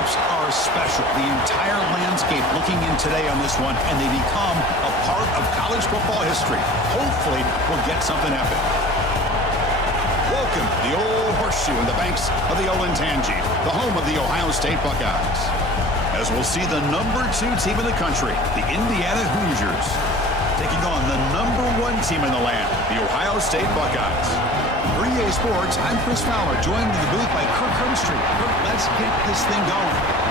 matchups are special. The entire landscape looking in today on this one, and they become a part of college football history. Hopefully, we'll get something epic. Welcome to the Old Horseshoe in the banks of the Olentangy, the home of the Ohio State Buckeyes. As we'll see the number 2 team in the country, the Indiana Hoosiers, taking on the number 1 team in the land, the Ohio State Buckeyes. For EA Sports, I'm Chris Fowler, joined in the booth by Kirk Herbstreit. Kirk, let's get this thing going.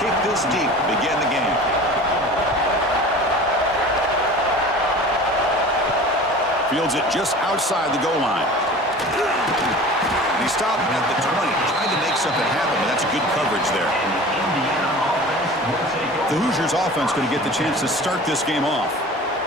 Kick this deep to begin the game. Fields it just outside the goal line. He stopped at the 20, trying to make something happen, but that's good coverage there. The Hoosiers offense going to get the chance to start this game off.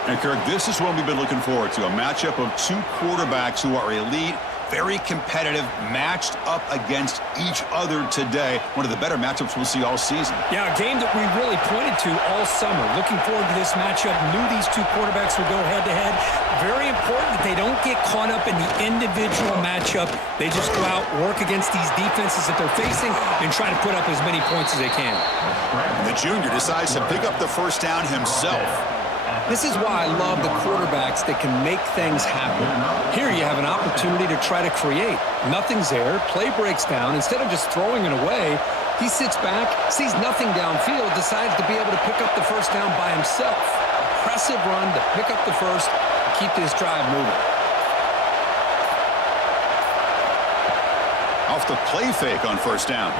And Kirk, this is what we've been looking forward to, a matchup of 2 quarterbacks who are elite, very competitive, matched up against each other today. One of the better matchups we'll see all season. Yeah, a game that we really pointed to all summer. Looking forward to this matchup. Knew these 2 quarterbacks would go head-to-head. Very important that they don't get caught up in the individual matchup. They just go out, work against these defenses that they're facing, and try to put up as many points as they can. The junior decides to pick up the first down himself. This is why I love the quarterbacks that can make things happen. Here you have an opportunity to try to create. Nothing's there. Play breaks down. Instead of just throwing it away, he sits back, sees nothing downfield, decides to be able to pick up the first down by himself. Impressive run to pick up the first and keep this drive moving. Off the play fake on first down.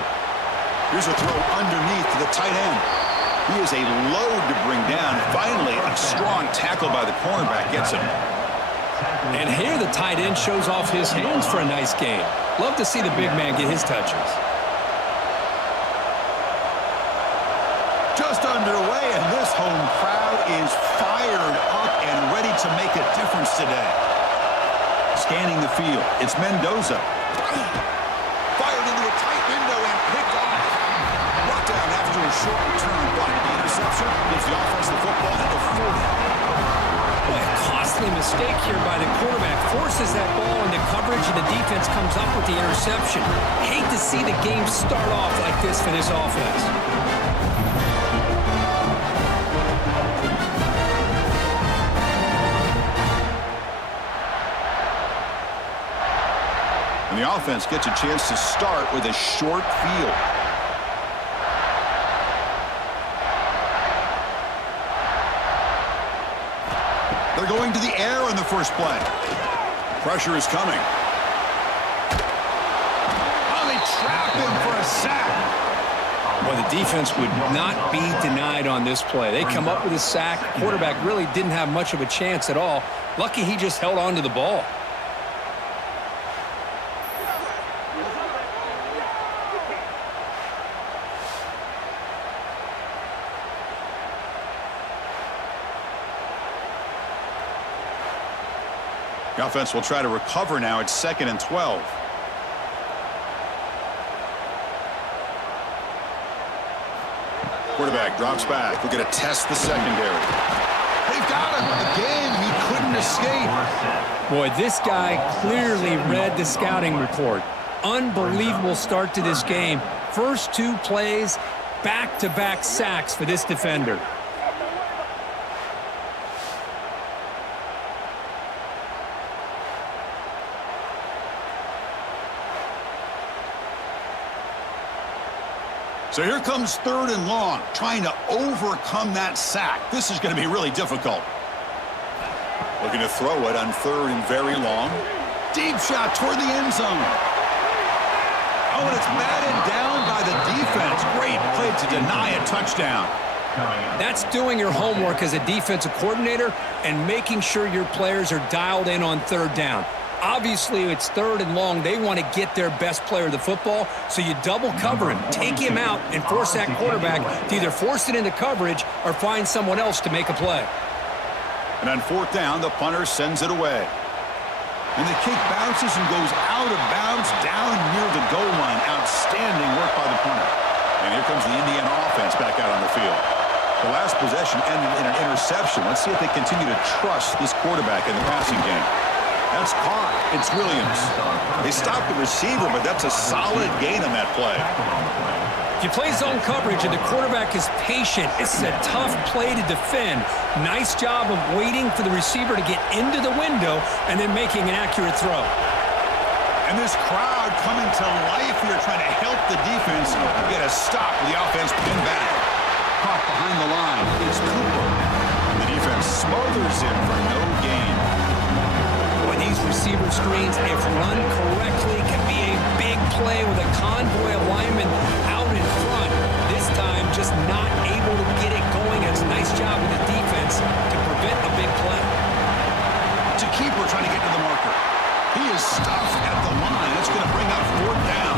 Here's a throw underneath to the tight end. He is a load to bring down. Finally, a strong tackle by the cornerback gets him. And here the tight end shows off his hands for a nice game. Love to see the big man get his touches. Just underway, and this home crowd is fired up and ready to make a difference today. Scanning the field, it's Mendoza. Fired into a tight window and picked off. Brought down after a short return block. The interception gives the offense the football at the 40. Boy, a costly mistake here by the quarterback. Forces that ball into coverage, and the defense comes up with the interception. Hate to see the game start off like this for this offense. And the offense gets a chance to start with a short field. They're going to the air on the first play. Pressure is coming. Oh, they trap him for a sack. Well, the defense would not be denied on this play. They come up with a sack. Quarterback really didn't have much of a chance at all. Lucky he just held on to the ball. The offense will try to recover now. It's 2nd and 12. Quarterback drops back. We're going to test the secondary. They've got him. Again, he couldn't escape. Boy, this guy clearly read the scouting report. Unbelievable start to this game. First 2 plays, back-to-back sacks for this defender. So here comes 3rd and long, trying to overcome that sack. This is going to be really difficult. Looking to throw it on 3rd and very long. Deep shot toward the end zone. Oh, and it's batted down by the defense. Great play to deny a touchdown. That's doing your homework as a defensive coordinator and making sure your players are dialed in on 3rd down. Obviously, it's 3rd and long. They want to get their best player the football, so you double cover him, take him out, and force that quarterback to either force it into coverage or find someone else to make a play. And on 4th down, the punter sends it away. And the kick bounces and goes out of bounds down near the goal line. Outstanding work by the punter. And here comes the Indiana offense back out on the field. The last possession ended in an interception. Let's see if they continue to trust this quarterback in the passing game. That's caught. It's Williams. They stopped the receiver, but that's a solid gain on that play. If you play zone coverage and the quarterback is patient, this is a tough play to defend. Nice job of waiting for the receiver to get into the window and then making an accurate throw. And this crowd coming to life here, trying to help the defense get a stop with the offense pinned back. Caught behind the line. It's Cooper. And the defense smothers him for no gain. Boy, these receiver screens, if run correctly, can be a big play with a convoy of linemen out in front. This time, just not able to get it going. It's a nice job with the defense to prevent a big play. It's a keeper trying to get to the marker. He is stuffed at the line. It's going to bring up 4th down.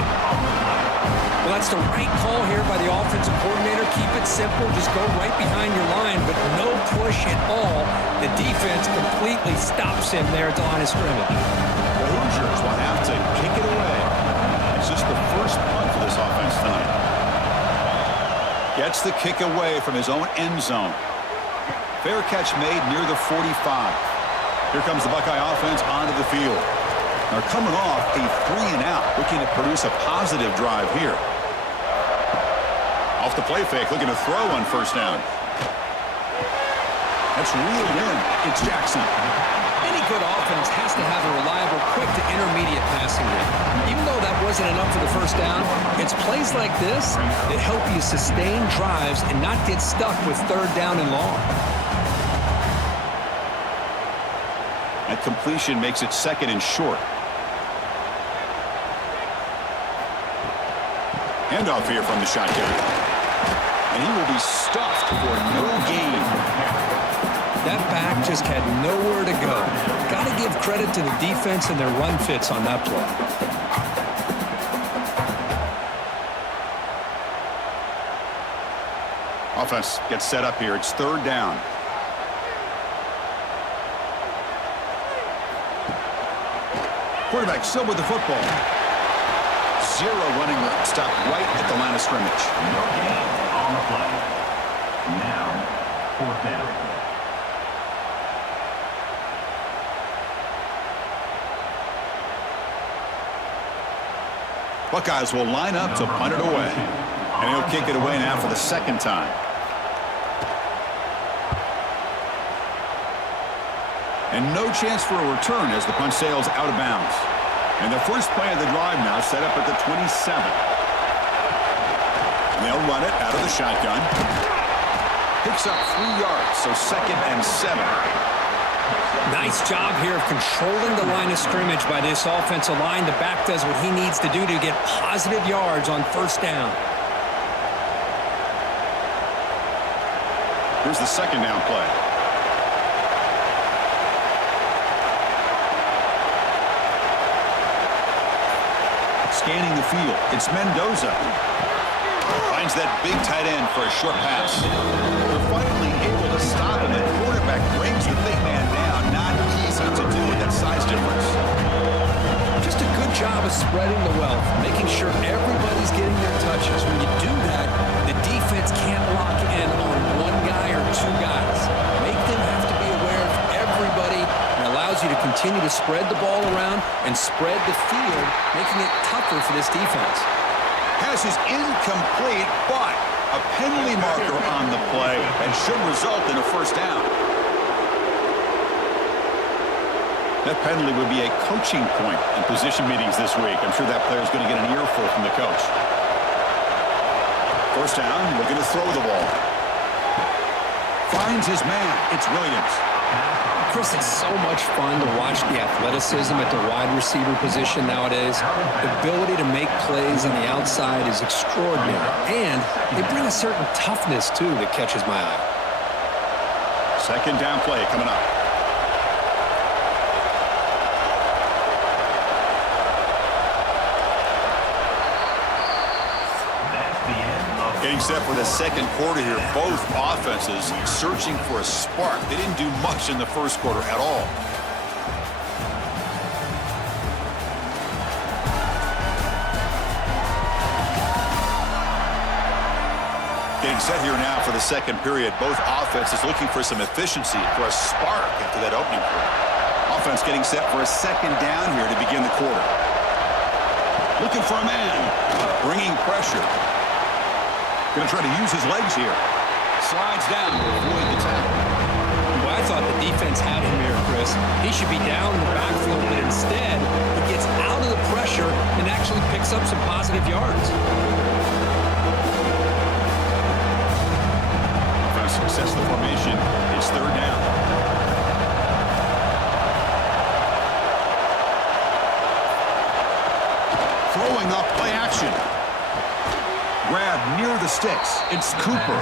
Well, that's the right call here by the offensive coordinator. Keep it simple. Just go right behind your line, but no push at all. The defense completely stops him there at the line of scrimmage. The Hoosiers will have to kick it away. It's just the first punt for this offense tonight. Gets the kick away from his own end zone. Fair catch made near the 45. Here comes the Buckeye offense onto the field. They're coming off a 3-and-out, looking to produce a positive drive here. Off the play fake, looking to throw on 1st down. That's reeled in. It's Jackson. Any good offense has to have a reliable, quick to intermediate passing game. Even though that wasn't enough for the 1st down, it's plays like this that help you sustain drives and not get stuck with 3rd down and long. That completion makes it 2nd and short. Handoff here from the shotgun. And he will be stuffed for no gain. That back just had nowhere to go. Got to give credit to the defense and their run fits on that play. Offense gets set up here. It's 3rd down. Quarterback still with the football. 0 running room. Stop right at the line of scrimmage. No gain on the play. Now, 4th down. Buckeyes will line up to punt it away. And he'll kick it away now for the 2nd time. And no chance for a return as the punt sails out of bounds. And the first play of the drive now set up at the 27. And they'll run it out of the shotgun. Picks up 3 yards, so 2nd and 7. Nice job here of controlling the line of scrimmage by this offensive line. The back does what he needs to do to get positive yards on 1st down. Here's the 2nd down play. Scanning the field. It's Mendoza. Finds that big tight end for a short pass. They're finally able to stop him. The quarterback brings the big man down. Not easy to do with that size difference. Just a good job of spreading the wealth, making sure everybody's getting their touches. When you do that, the defense can't lock in on 1 guy or 2 guys. Make them have to be aware of everybody. Allows you to continue to spread the ball around and spread the field, making it tougher for this defense. Pass is incomplete, but a penalty marker on the play and should result in a 1st down. That penalty would be a coaching point in position meetings this week. I'm sure that player is going to get an earful from the coach. 1st down, looking to throw the ball. Finds his man. It's Williams. Chris, it's so much fun to watch the athleticism at the wide receiver position nowadays. The ability to make plays on the outside is extraordinary. And they bring a certain toughness, too, that catches my eye. 2nd down play coming up. Getting set for the second quarter here. Both offenses searching for a spark. They didn't do much in the first quarter at all. Getting set here now for the second period. Both offenses looking for some efficiency, for a spark after that opening quarter. Offense getting set for a second down here to begin the quarter. Looking for a man. Bringing pressure. Going to try to use his legs here. Slides down to avoid the tackle. Well, I thought the defense had him here, Chris. He should be down in the backfield, but instead, he gets out of the pressure and actually picks up some positive yards. Offense success the formation. It's third down. Throwing up play action. Grab near the sticks. It's Cooper.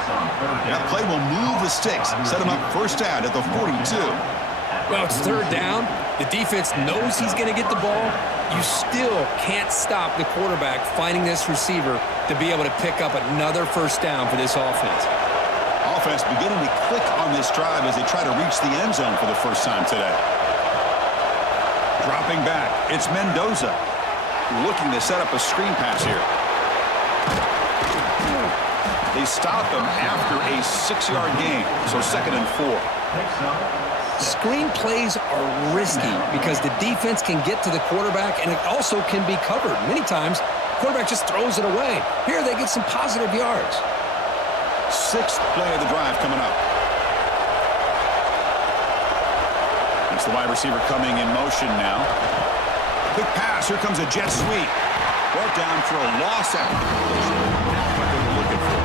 That play will move the sticks. Set him up first down at the 42. Well, it's third down. The defense knows he's going to get the ball. You still can't stop the quarterback finding this receiver to be able to pick up another first down for this offense. Offense beginning to click on this drive as they try to reach the end zone for the first time today. Dropping back. It's Mendoza. Looking to set up a screen pass here. They stop him after a 6-yard gain, so 2nd and 4. Screen plays are risky because the defense can get to the quarterback and it also can be covered. Many times, the quarterback just throws it away. Here they get some positive yards. 6th play of the drive coming up. It's the wide receiver coming in motion now. Quick pass. Here comes a jet sweep. Brought down for a loss after the collision. What they were looking for.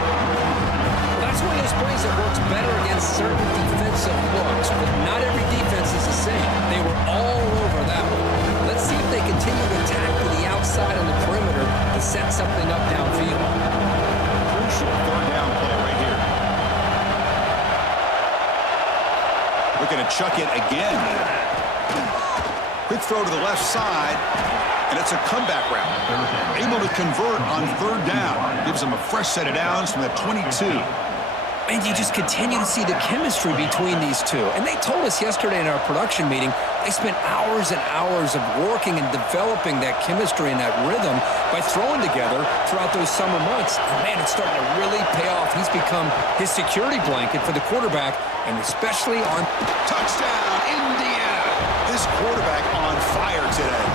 That's one of those plays that works better against certain defensive looks, but not every defense is the same. They were all over that one. Let's see if they continue to attack to the outside on the perimeter to set something up downfield. Crucial third down play right here. Looking to chuck it again. Quick throw to the left side, and it's a comeback route. Able to convert on third down. Gives them a fresh set of downs from the 22. And you just continue to see the chemistry between these two. And they told us yesterday in our production meeting, they spent hours and hours of working and developing that chemistry and that rhythm by throwing together throughout those summer months. And man, it's starting to really pay off. He's become his security blanket for the quarterback, and especially on touchdown, Indiana. This quarterback on fire today.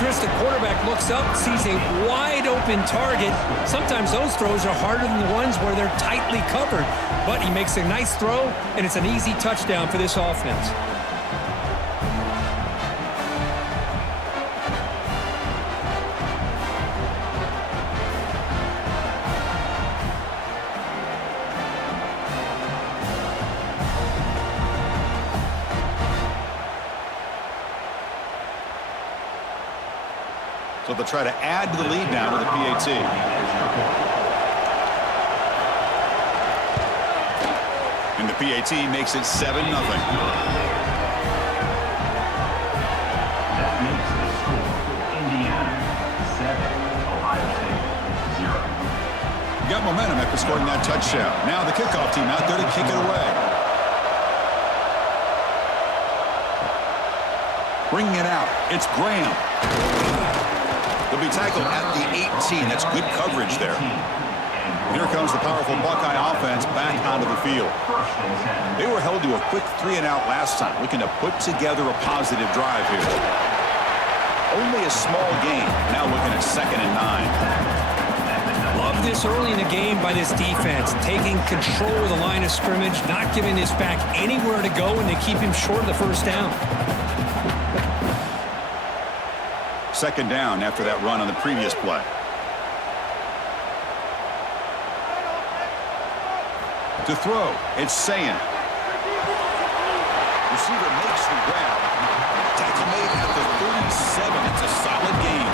Chris, the quarterback looks up, sees a wide-open target. Sometimes those throws are harder than the ones where they're tightly covered. But he makes a nice throw, and it's an easy touchdown for this offense. So they'll try to add to the lead now with a PAT. And the PAT makes it 7-0. That makes the score Indiana 7, Ohio State 0. Got momentum after scoring that touchdown. Now the kickoff team out there to kick it away. Bringing it out. It's Graham. They'll be tackled at the 18. That's good coverage there. Here comes the powerful Buckeye offense back onto the field. They were held to a quick 3-and-out last time, looking to put together a positive drive here. Only a small gain. Now looking at 2nd and 9. Love this early in the game by this defense, taking control of the line of scrimmage, not giving this back anywhere to go, and they keep him short of the first down. 2nd down after that run on the previous play. To throw, it's Sayan. Receiver makes the grab. Tackle made at the 37. It's a solid gain.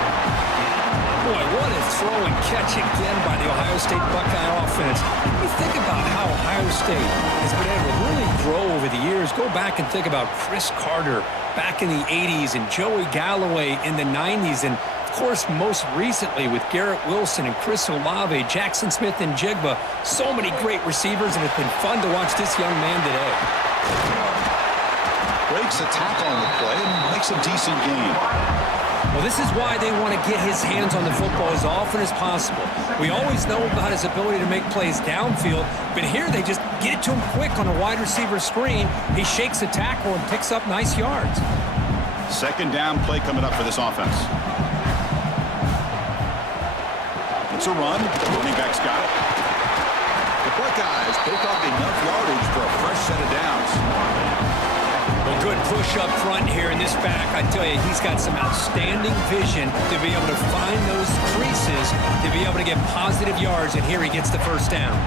Boy, what a throw and catch again by the Ohio State Buckeye offense. You think about how Ohio State has been able to really grow over the years. Go back and think about Chris Carter back in the 80s and Joey Galloway in the 90s. And course, most recently with Garrett Wilson and Chris Olave, Jackson Smith and Jigba. So many great receivers, and it's been fun to watch this young man today. Breaks a tackle on the play and makes a decent gain. Well, this is why they want to get his hands on the football as often as possible. We always know about his ability to make plays downfield, but here they just get it to him quick on a wide receiver screen. He shakes the tackle and picks up nice yards. Second down play coming up for this offense. It's a run. The running back's got it. The Buckeyes pick up enough yardage for a fresh set of downs. Well, good push up front here in this back. I tell you, he's got some outstanding vision to be able to find those creases, to be able to get positive yards, and here he gets the first down.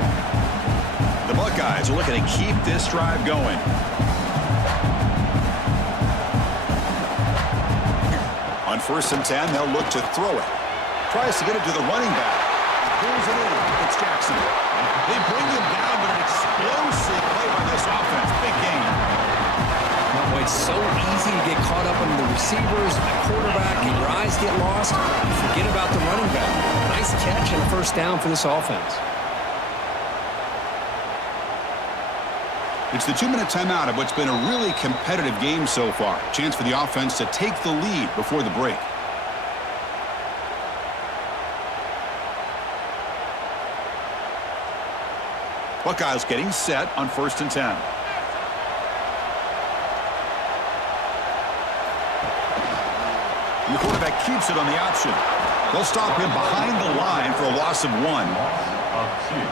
The Buckeyes are looking to keep this drive going. On 1st and 10, they'll look to throw it. Tries to get it to the running back. Pulls it in. It's Jackson. They bring him down, but an explosive play by this offense. Big game. Well, it's so easy to get caught up on the receivers, the quarterback, and your eyes get lost. You forget about the running back. Nice catch and a first down for this offense. It's the 2-minute timeout of what's been a really competitive game so far. Chance for the offense to take the lead before the break. Buckeyes getting set on 1st and 10. The quarterback keeps it on the option. They'll stop him behind the line for a loss of 1.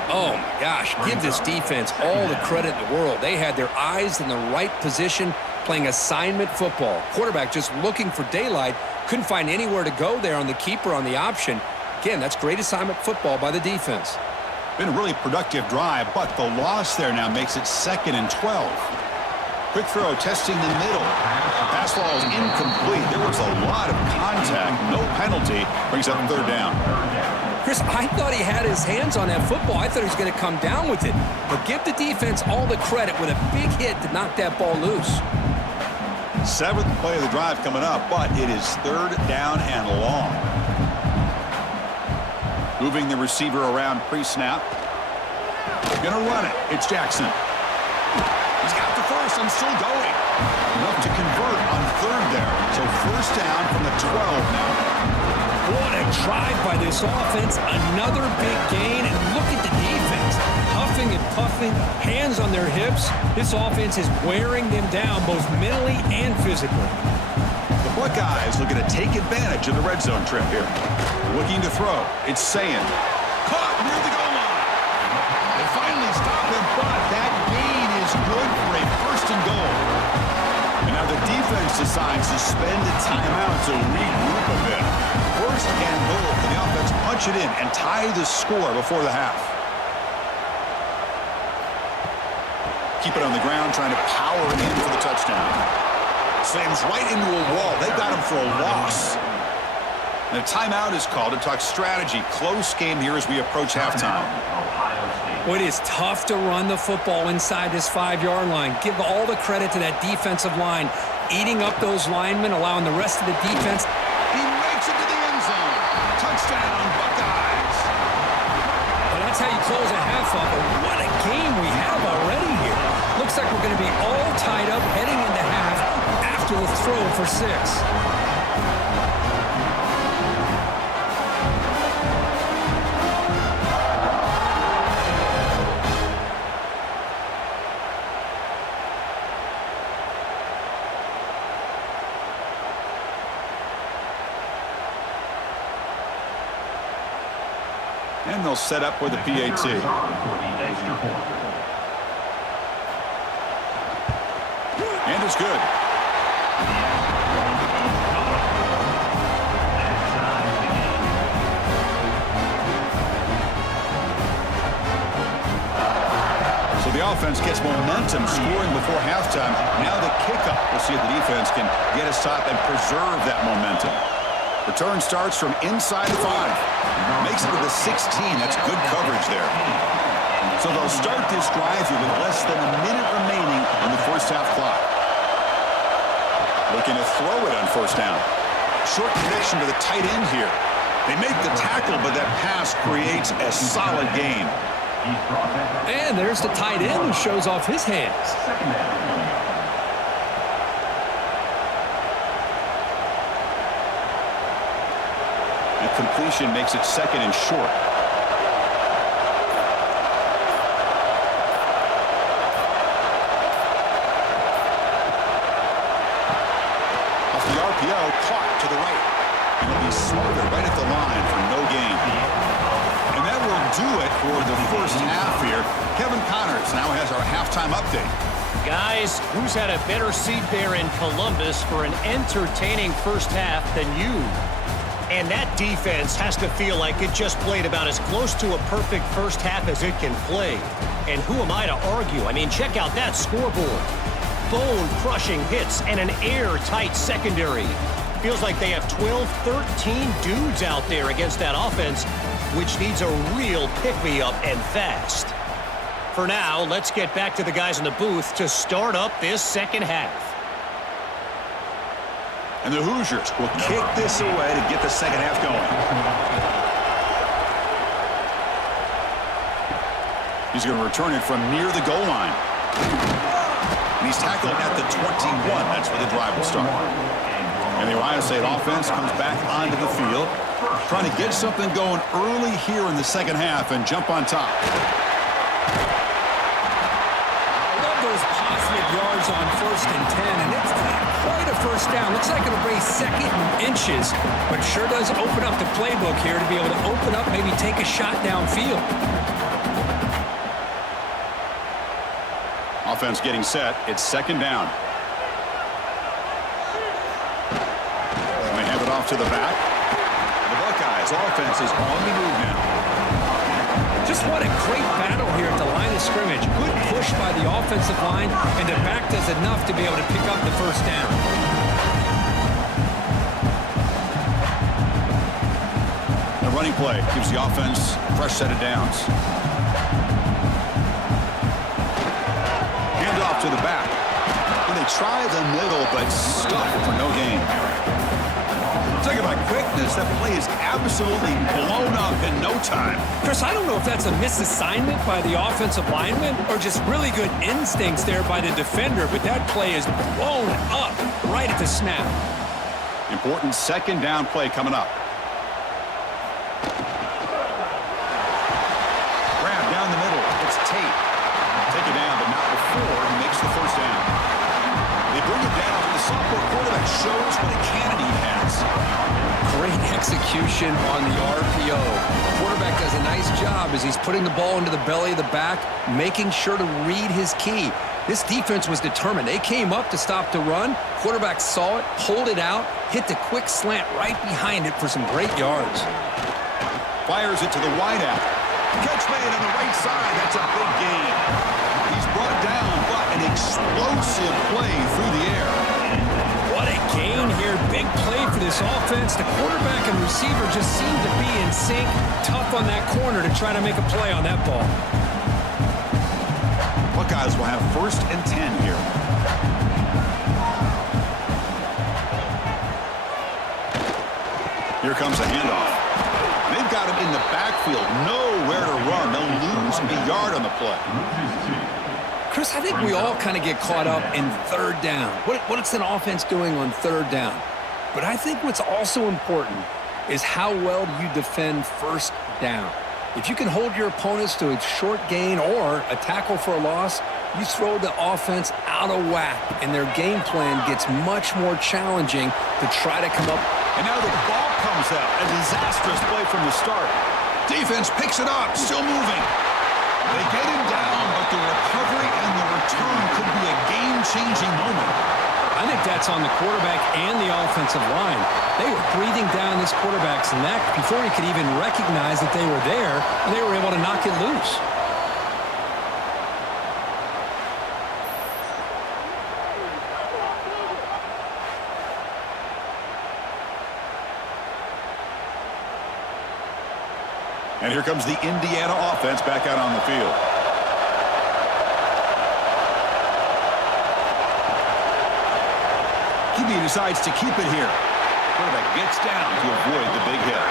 Oh, my gosh. Give this defense all the credit in the world. They had their eyes in the right position, playing assignment football. Quarterback just looking for daylight. Couldn't find anywhere to go there on the keeper on the option. Again, that's great assignment football by the defense. Been a really productive drive, but the loss there now makes it 2nd and 12. Quick throw, testing the middle. Pass ball is incomplete. There was a lot of contact. No penalty. Brings up 3rd down. Chris, I thought he had his hands on that football. I thought he was going to come down with it. But give the defense all the credit with a big hit to knock that ball loose. 7th play of the drive coming up, but it is 3rd down and long. Moving the receiver around pre-snap. Gonna run it. It's Jackson. He's got the first and still going. Enough to convert on 3rd there. So 1st down from the 12 now. What a drive by this offense. Another big gain. And look at the defense. Huffing and puffing, hands on their hips. This offense is wearing them down both mentally and physically. The Buckeyes looking to take advantage of the red zone trip here. Looking to throw. It's Sayin. Caught near the goal line. They finally stop him, but that gain is good for a 1st and goal. And now the defense decides to spend a timeout to regroup a bit. 1st and goal for the offense. Punch it in and tie the score before the half. Keep it on the ground, trying to power it in for the touchdown. Slams right into a wall. They got him for a loss. And a timeout is called to talk strategy. Close game here as we approach halftime. Well, it is tough to run the football inside this 5-yard line. Give all the credit to that defensive line, eating up those linemen, allowing the rest of the defense. He makes it to the end zone. Touchdown, Buckeyes. Well, that's how you close a half up. But what a game we have already here. Looks like we're going to be all tied up heading into half after the throw for 6. And they'll set up with the PAT. And it's good. So the offense gets momentum scoring before halftime. Now the kickoff. We'll see if the defense can get a stop and preserve that momentum. Return starts from inside the 5. Makes it to the 16. That's good coverage there. So they'll start this drive here with less than a minute remaining on the 1st half clock. Looking to throw it on 1st down. Short connection to the tight end here. They make the tackle, but that pass creates a solid gain. And there's the tight end who shows off his hands. And completion makes it second and short. Off the RPO, caught to the right. And he'll be smarter right at the line for no gain. And that will do it for the first half here. Kevin Connors now has our halftime update. Guys, who's had a better seat there in Columbus for an entertaining first half than you? And that defense has to feel like it just played about as close to a perfect first half as it can play. And who am I to argue? I mean, check out that scoreboard. Bone-crushing hits and an airtight secondary. Feels like they have 12, 13 dudes out there against that offense, which needs a real pick-me-up and fast. For now, let's get back to the guys in the booth to start up this second half. And the Hoosiers will kick this away to get the second half going. He's going to return it from near the goal line. And he's tackled at the 21. That's where the drive will start. And the Ohio State offense comes back onto the field, trying to get something going early here in the second half and jump on top. Yards on 1st and 10, and it's not quite a first down. Looks like it'll raise second and inches, but sure does open up the playbook here to be able to open up, maybe take a shot downfield. Offense getting set. It's second down. And they hand it off to the back. The Buckeyes offense is on the move now. Just what a great battle here at the line of scrimmage. Good push by the offensive line, and the back does enough to be able to pick up the first down. The running play gives the offense a fresh set of downs. Hand off to the back. And they try the middle, but stuck for no gain. Talking about quickness, that play is absolutely blown up in no time. Chris, I don't know if that's a misassignment by the offensive lineman or just really good instincts there by the defender, but that play is blown up right at the snap. Important second down play coming up. Grab down the middle. It's Tate. Take it down, but not before he makes the first down. They bring it down, and the sophomore quarterback shows what a cannon he has. Great execution on the RPO. The quarterback does a nice job as he's putting the ball into the belly of the back, making sure to read his key. This defense was determined. They came up to stop the run. Quarterback saw it, pulled it out, hit the quick slant right behind it for some great yards. Fires it to the wideout. Catch made on the right side. That's a big gain. He's brought down, but an explosive play through the air. What a gain here. Big play for this offense. The quarterback and receiver just seem to be in sync. Tough on that corner to try to make a play on that ball. Buckeyes will have 1st and 10 here. Here comes a handoff. They've got him in the backfield. Nowhere to run. They'll lose a yard on the play. Chris, I think we all kind of get caught up in third down. What's an offense doing on third down? But I think what's also important is how well you defend first down. If you can hold your opponents to a short gain or a tackle for a loss, you throw the offense out of whack, and their game plan gets much more challenging to try to come up. And now the ball comes out. A disastrous play from the start. Defense picks it up, still moving. They get him down, but the recovery and the return could be a game-changing moment. I think that's on the quarterback and the offensive line. They were breathing down this quarterback's neck before he could even recognize that they were there, and they were able to knock it loose. And here comes the Indiana offense back out on the field. QB decides to keep it here. Quarterback gets down to avoid the big hit.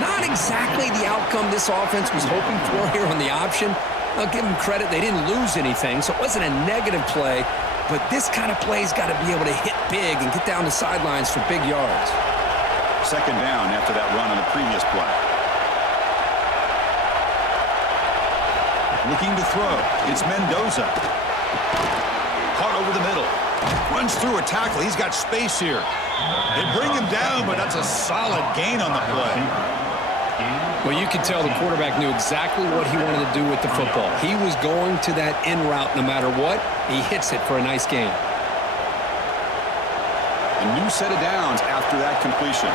Not exactly the outcome this offense was hoping for here on the option. I'll give them credit. They didn't lose anything, so it wasn't a negative play. But this kind of play's got to be able to hit big and get down the sidelines for big yards. Second down after that run on the previous play. Looking to throw. It's Mendoza. Caught over the middle. Runs through a tackle. He's got space here. They bring him down, but that's a solid gain on the play. Well, you could tell the quarterback knew exactly what he wanted to do with the football. He was going to that in route no matter what. He hits it for a nice gain. A new set of downs after that completion.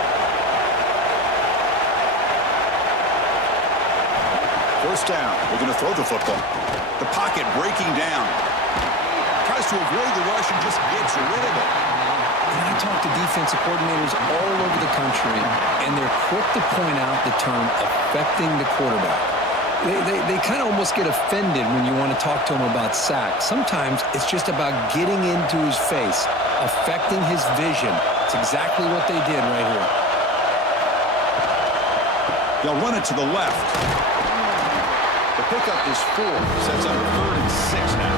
First down. We're going to throw the football. The pocket breaking down. Tries to avoid the rush and just gets rid of it. And I talk to defensive coordinators all over the country, and they're quick to point out the term affecting the quarterback. They kind of almost get offended when you want to talk to them about sacks. Sometimes it's just about getting into his face, affecting his vision. It's exactly what they did right here. They'll run it to the left. The pickup is 4. Sets up 3rd and 6 now.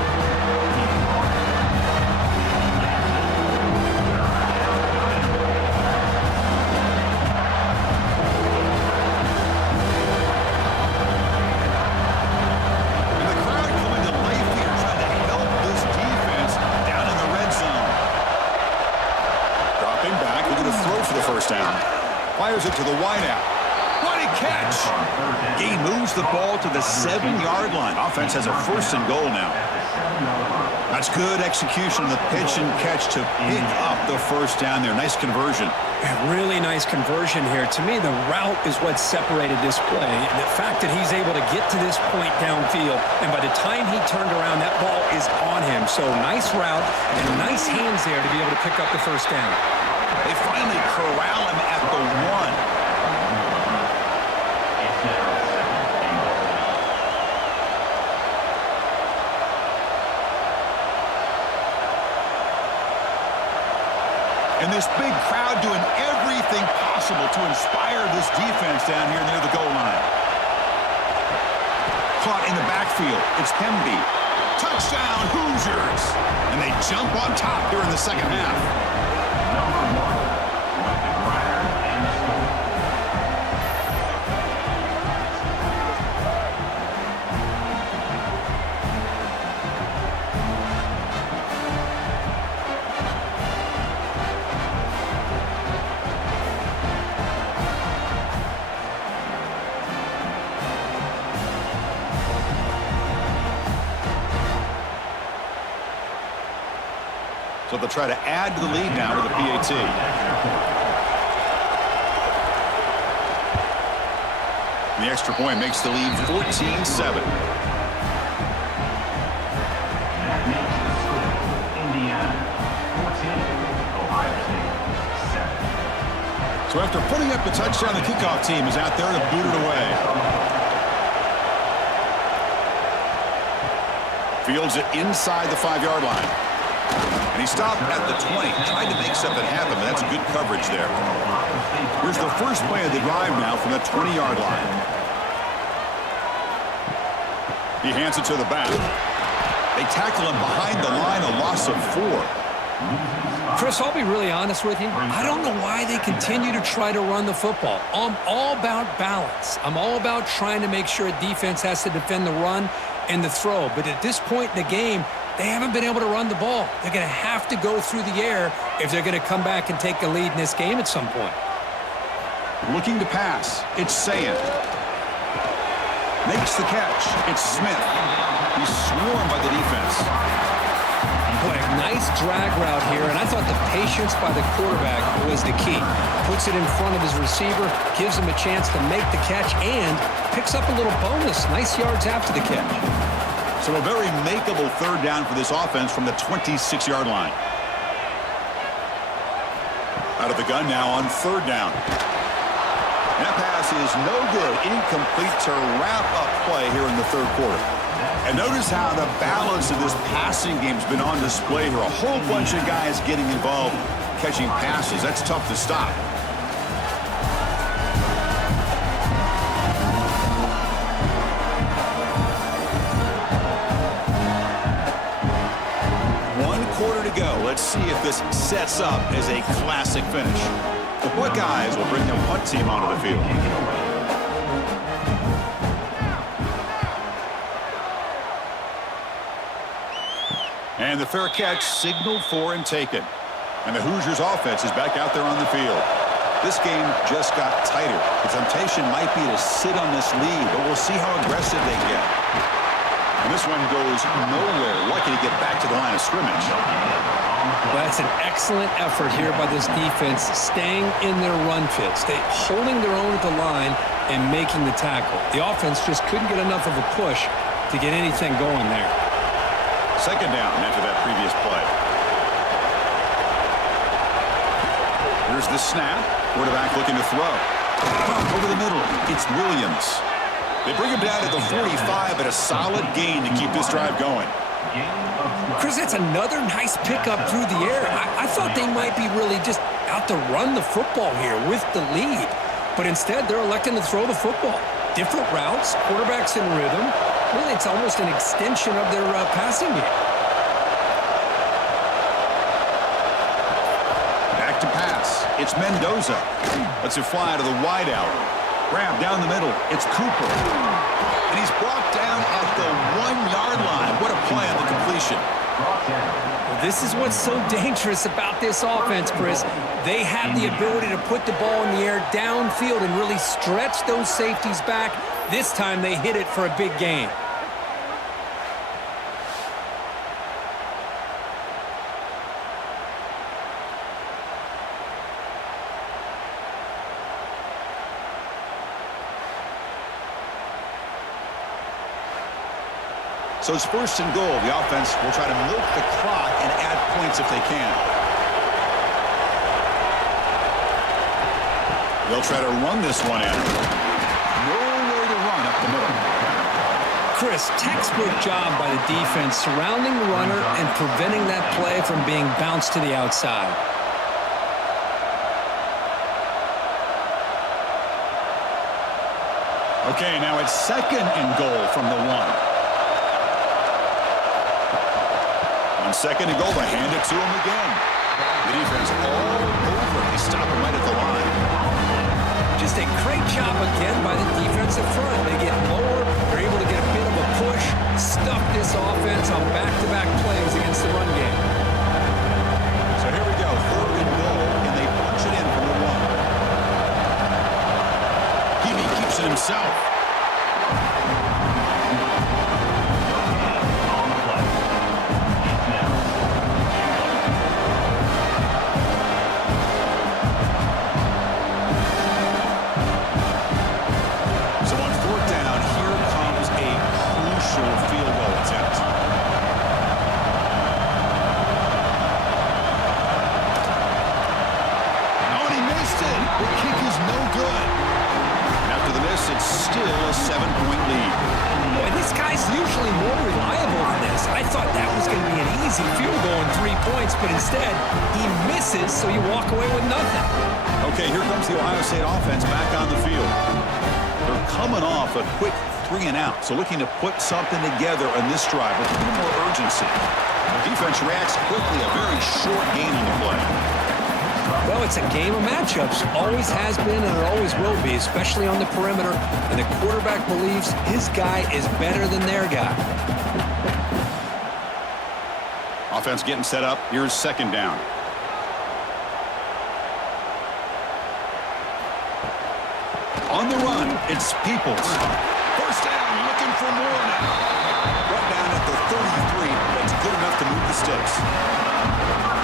Fires it to the wideout. What a catch! He moves the ball to the 7-yard line. Offense has a 1st and goal now. That's good execution of the pitch and catch to pick up the first down there. Nice conversion. Really nice conversion here. To me, the route is what separated this play. And the fact that he's able to get to this point downfield, and by the time he turned around, that ball is on him. So nice route and nice hands there to be able to pick up the first down. They finally corral him at the 1. And this big crowd doing everything possible to inspire this defense down here near the goal line. Caught in the backfield. It's Hemby. Touchdown, Hoosiers! And they jump on top here in the second half. So they'll try to add to the lead now with a PAT. And the extra point makes the lead 14-7. So after putting up the touchdown, the kickoff team is out there to boot it away. Fields it inside the 5-yard line. And he stopped at the 20, trying to make something happen, but that's good coverage there. Here's the first play of the drive now from the 20-yard line. He hands it to the back. They tackle him behind the line, a loss of 4. Chris, I'll be really honest with you. I don't know why they continue to try to run the football. I'm all about balance. I'm all about trying to make sure a defense has to defend the run and the throw. But at this point in the game, they haven't been able to run the ball. They're going to have to go through the air if they're going to come back and take a lead in this game at some point. Looking to pass. It's Sand. Makes the catch. It's Smith. He's swarmed by the defense. Boy, nice drag route here, and I thought the patience by the quarterback was the key. Puts it in front of his receiver, gives him a chance to make the catch, and picks up a little bonus. Nice yards after the catch. So a very makeable third down for this offense from the 26-yard line. Out of the gun now on third down. That pass is no good. Incomplete to wrap up play here in the third quarter. And notice how the balance of this passing game has been on display here. A whole bunch of guys getting involved. catching passes. That's tough to stop. Quarter to go. Let's see if this sets up as a classic finish. The Buckeyes will bring their punt team onto the field. And the fair catch signaled for and taken. And the Hoosiers offense is back out there on the field. This game just got tighter. The temptation might be to sit on this lead, but we'll see how aggressive they get. And this one goes nowhere. Lucky to get back to the line of scrimmage. That's an excellent effort here by this defense, staying in their run fit, holding their own at the line and making the tackle. The offense just couldn't get enough of a push to get anything going there. Second down after that previous play. Here's the snap. Quarterback looking to throw. Over the middle, it's Williams. They bring him down to the 45, but a solid gain to keep this drive going. Chris, that's another nice pickup through the air. I thought they might be really just out to run the football here with the lead. But instead, they're electing to throw the football. Different routes, quarterbacks in rhythm. Really, it's almost an extension of their passing game. Back to pass. It's Mendoza. Lets it fly to the wide out. Grab down the middle. It's Cooper. And he's brought down at the 1-yard line. What a play on the completion. Well, this is what's so dangerous about this offense, Chris. They have the ability to put the ball in the air downfield and really stretch those safeties back. This time they hit it for a big gain. So it's first and goal. The offense will try to milk the clock and add points if they can. They'll try to run this one in. Nowhere to run up the middle. Chris, textbook job by the defense surrounding the runner and preventing that play from being bounced to the outside. Okay, now it's second and goal from the 1. On second and goal, they hand it to him again. The defense all over. They stop him right at the line. Just a great job again by the defensive front. They get lower. They're able to get a bit of a push, stuff this offense on back-to-back plays against the run game. So here we go, third and goal, and they punch it in from the 1. He keeps it himself. Still a 7-point lead. Boy, this guy's usually more reliable than this. I thought that was going to be an easy field goal and 3 points, but instead, he misses, so you walk away with nothing. Okay, here comes the Ohio State offense back on the field. They're coming off a quick 3 and out, so looking to put something together on this drive with a little more urgency. The defense reacts quickly, a very short gain on the play. Well, it's a game of matchups. Always has been and it always will be, especially on the perimeter. And the quarterback believes his guy is better than their guy. Offense getting set up. Here's second down. On the run, it's Peoples. First down, looking for more now. Brought down at the 33. That's good enough to move the sticks.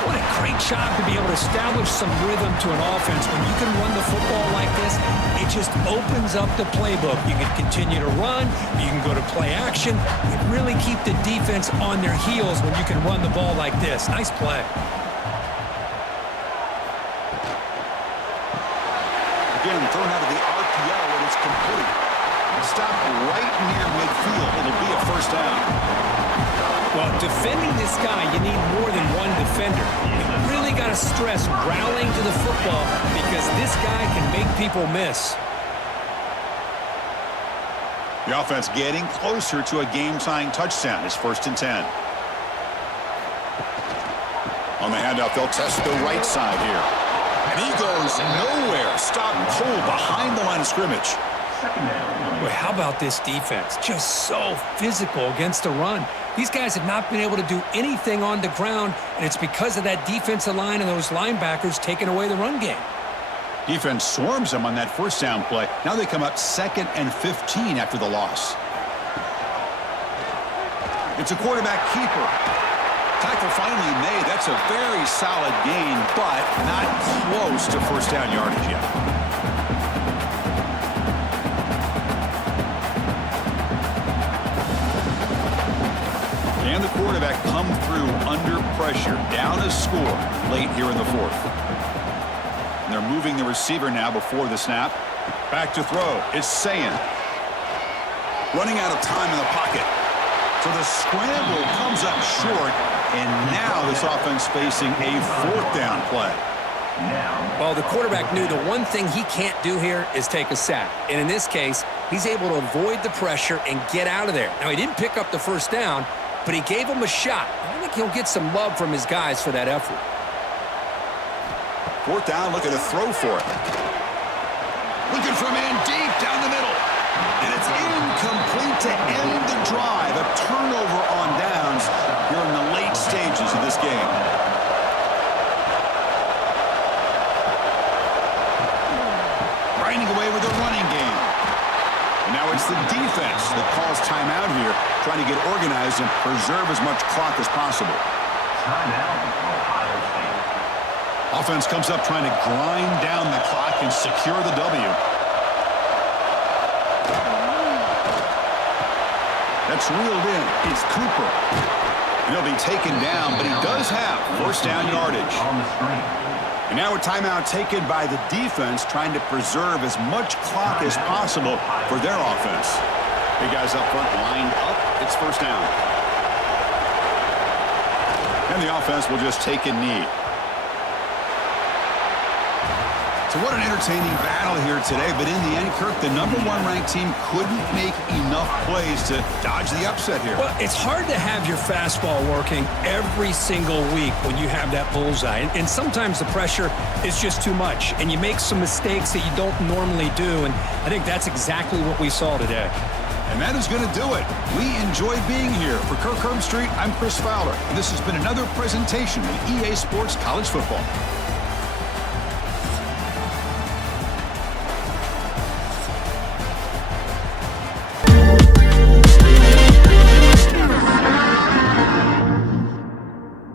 What a great job to be able to establish some rhythm to an offense. When you can run the football like this, it just opens up the playbook. You can continue to run. You can go to play action. You really keep the defense on their heels when you can run the ball like this. Nice play. Again, thrown out of the RPO, and it's complete. Stop right near midfield. It'll be a first down. Well, defending this guy, you need more than one defender. You really got got to stress rallying to the football because this guy can make people miss. The offense getting closer to a game-tying touchdown. It's 1st and 10. On the handoff, they'll test the right side here. And he goes nowhere. Stop cold behind the line of scrimmage. Boy, how about this defense? Just so physical against the run. These guys have not been able to do anything on the ground, and it's because of that defensive line and those linebackers taking away the run game. Defense swarms them on that first down play. Now they come up 2nd and 15 after the loss. It's a quarterback keeper. Tackle finally made. That's a very solid gain, but not close to first down yardage yet. And the quarterback come through under pressure. Down a score late here in the 4th. And they're moving the receiver now before the snap. Back to throw. It's Sayin. Running out of time in the pocket. So the scramble comes up short. And now this offense facing a 4th down play. Well, the quarterback knew the one thing he can't do here is take a sack. And in this case, he's able to avoid the pressure and get out of there. Now, he didn't pick up the first down, but he gave him a shot. I think he'll get some love from his guys for that effort. 4th down, look at the throw for it. Looking for a man deep down the middle. And it's incomplete to end the drive. A turnover on downs here in the late stages of this game. Grinding away with a running game. And now it's the defense that calls timeout here, trying to get organized and preserve as much clock as possible. Timeout, Ohio State. Offense comes up trying to grind down the clock and secure the W. That's reeled in. It's Cooper. And he'll be taken down, but he does have first down yardage. On the screen. And now a timeout taken by the defense, trying to preserve as much clock as possible for their offense. Big guys up front lined up. It's first down. And the offense will just take a knee. So what an entertaining battle here today, but in the end, Kirk, the #1 ranked team couldn't make enough plays to dodge the upset here. Well, it's hard to have your fastball working every single week when you have that bullseye. And sometimes the pressure is just too much, and you make some mistakes that you don't normally do, and I think that's exactly what we saw today. And that is going to do it. We enjoyed being here. For Kirk Herbstreit, I'm Chris Fowler, and this has been another presentation of EA Sports College Football.